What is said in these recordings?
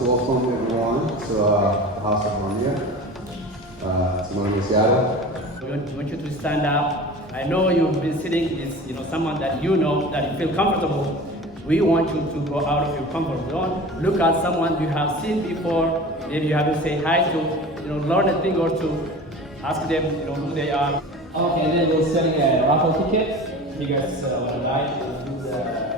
to welcome everyone to the House of Oromia. It's Oromia, Seattle. We want you to stand up. I know you've been sitting with someone that you know that you feel comfortable. We want you to go out of your comfort zone. Look at someone you have seen before, maybe you haven't said hi to, learn a thing or two. Ask them, who they are. Okay, and then we're selling a raffle ticket. You guys would like to do the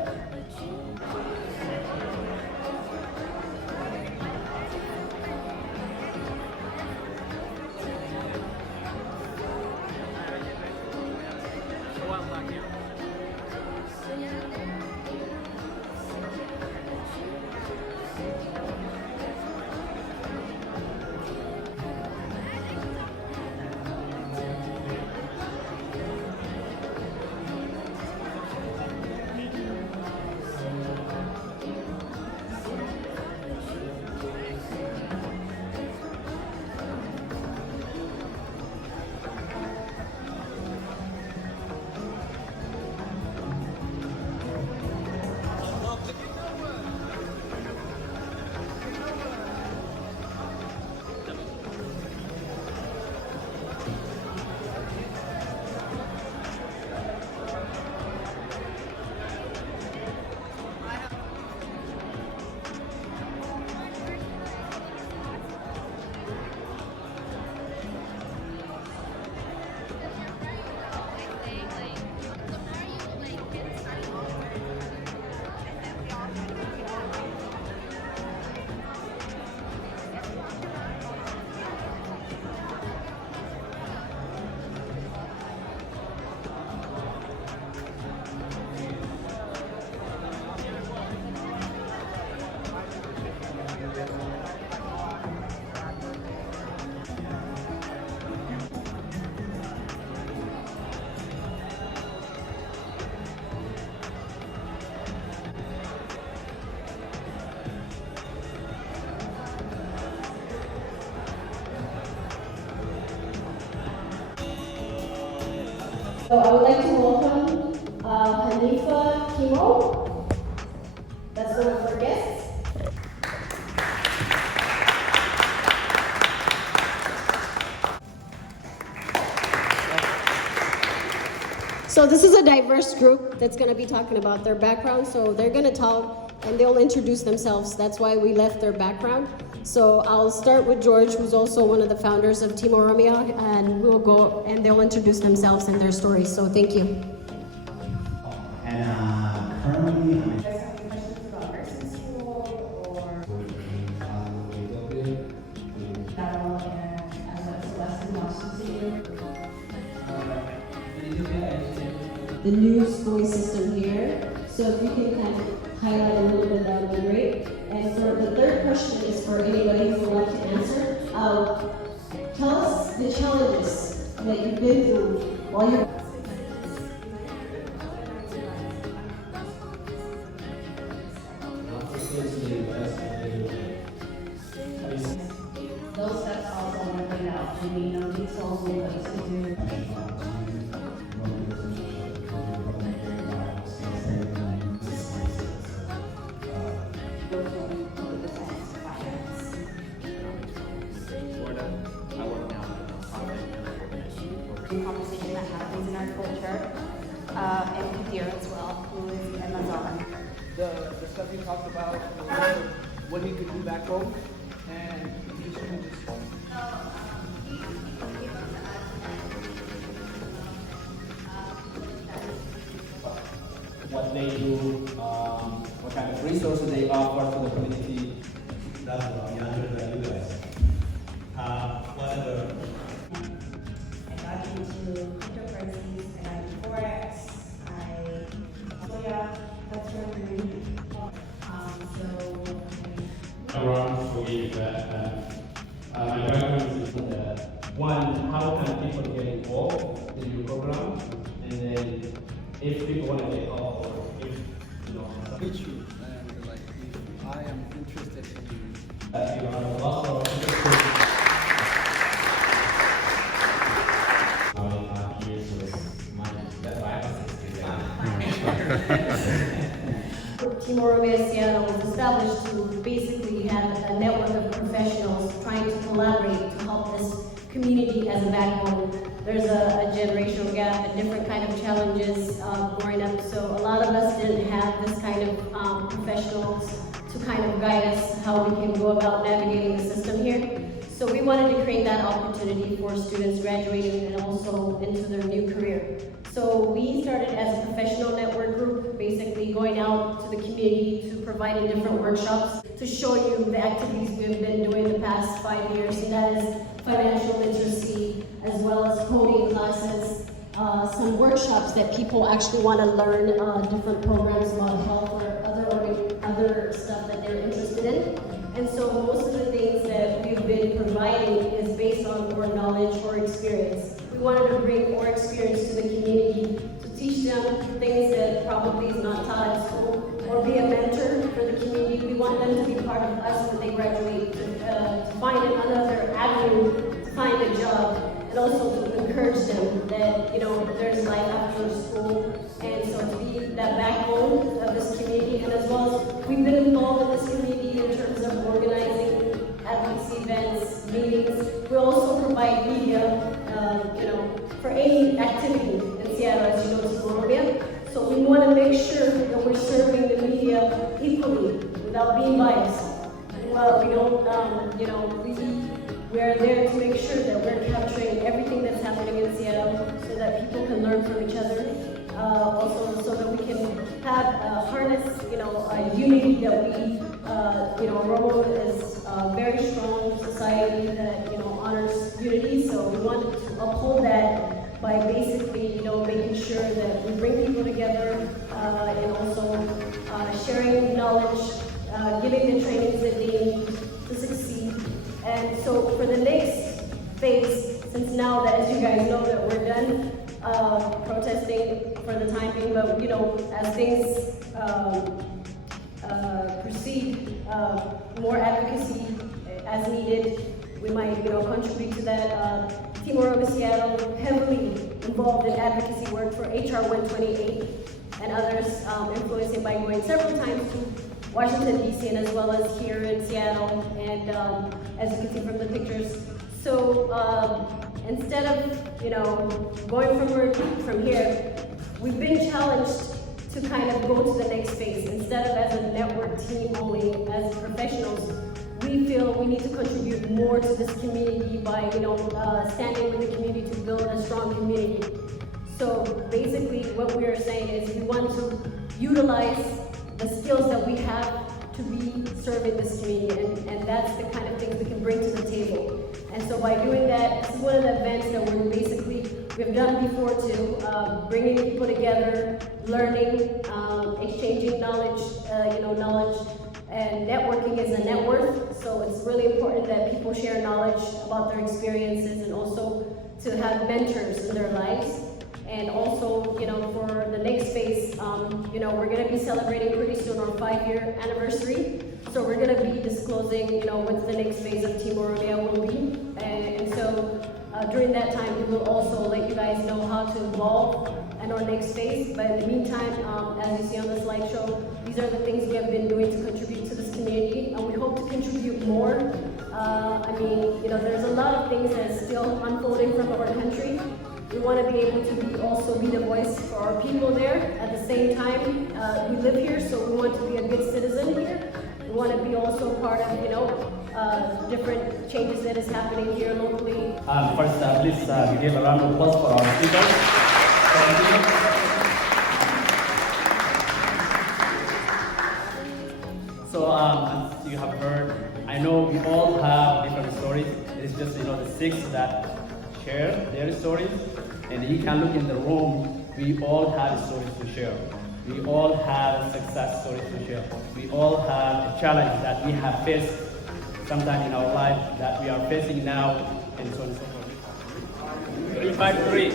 So I would like to welcome Hanifa Kimo. That's one of our guests. So this is a diverse group that's going to be talking about their background. So they're going to talk and they'll introduce themselves. That's why we left their background. So I'll start with George, who's also one of the founders of Team Oromia, and we'll go and they'll introduce themselves and their stories. So thank you. And currently, You guys have any questions about nursing school or Battle and Celeste wants to see you? The new schooling system here. So if you can kind of highlight a little bit, that would be great. And for the third question is for anybody who would like to answer. Tell us the challenges that you've been through while you're Those steps also want to bring out. We need no details on what you should do. Conversation that happens in our culture, and Kadir as well, who is Amazon. The stuff you talked about, what he could do back home, and just what they do, what kind of resources they offer to the community. that's what I'm younger than you guys. Whatever. I got into cryptocurrencies, I got into Forex, so yeah, that's really Around for you that my background is One, how can people get involved in your program? And then if people want to get involved, or if, Meet you, and like, if I am interested in you. you are also Team Oromia Seattle was established to basically have a network of professionals trying to collaborate to help this community as a backbone. There's a generational gap and different kind of challenges growing up, so a lot of us didn't have this kind of professionals to kind of guide us how we can go about navigating the system here. So we wanted to create that opportunity for students graduating and also into their new career. So we started as a professional network group, basically going out to the community to providing different workshops to show you the activities we've been doing the past 5 years, and that is financial literacy, as well as coding classes, some workshops that people actually want to learn different programs about health or other stuff that they're interested in. And so most of the things that we've been providing is based on more knowledge or experience. We wanted to bring more experience to the community, to teach them things that probably is not taught at school, or be a mentor for the community. We want them to be part of us when they graduate, to find another avenue, to find a job, and also to encourage them that, you know, there's life after school, and so to be that backbone of this community. And as well as we've been involved in this community in terms of organizing advocacy events, meetings. We also provide media, you know, for any activity in Seattle, as you know, it's Oromia. So we want to make sure that we're serving the media equally without being biased. Well, we don't, you know, we're there to make sure that we're capturing everything that's happening in Seattle so that people can learn from each other. Also, so that we can have harness, you know, a unity that we, you know, Oromo is a very strong society that, you know, honors unity. So we want to uphold that by basically, you know, making sure that we bring people together and also sharing knowledge, giving the trainings that they need to succeed. And so for the next phase, since now that, as you guys know, that we're done protesting for the time being, but you know, as things proceed, more advocacy as needed, we might, you know, contribute to that. Team Oromo Seattle heavily involved in advocacy work for HR 128 and others, influencing by going several times to Washington, D.C., and as well as here in Seattle, and as you can see from the pictures. So instead of, you know, going from here, we've been challenged to kind of go to the next phase. Instead of as a network team only, as professionals, we feel we need to contribute more to this community by, you know, standing with the community to build a strong community. So basically what we are saying is we want to utilize the skills that we have to be serving this community, and that's the kind of things we can bring to the table. And so by doing that, this is one of the events that we've done before too, bringing people together, learning, exchanging knowledge, knowledge, and networking is a net worth. So it's really important that people share knowledge about their experiences and also to have mentors in their lives. And also, you know, for the next phase, we're going to be celebrating pretty soon our 5-year anniversary. So we're going to be disclosing, you know, what the next phase of Team Oromia will be. And so during that time, we will also let you guys know how to evolve in our next phase. But in the meantime, as you see on the slideshow, these are the things we have been doing to contribute to this community, and we hope to contribute more. There's a lot of things that are still unfolding from our country. We want to be able to also be the voice for our people there. At the same time, we live here, so we want to be a good citizen here. We want to be also part of, different changes that is happening here locally. First, please give a round of applause for our speakers. So, as you have heard, I know we all have different stories. It's just, the 6 that share their stories. And you can look in the room, we all have stories to share. We all have success stories to share. We all have a challenge that we have faced sometime in our life that we are facing now, and so on and so forth. 353.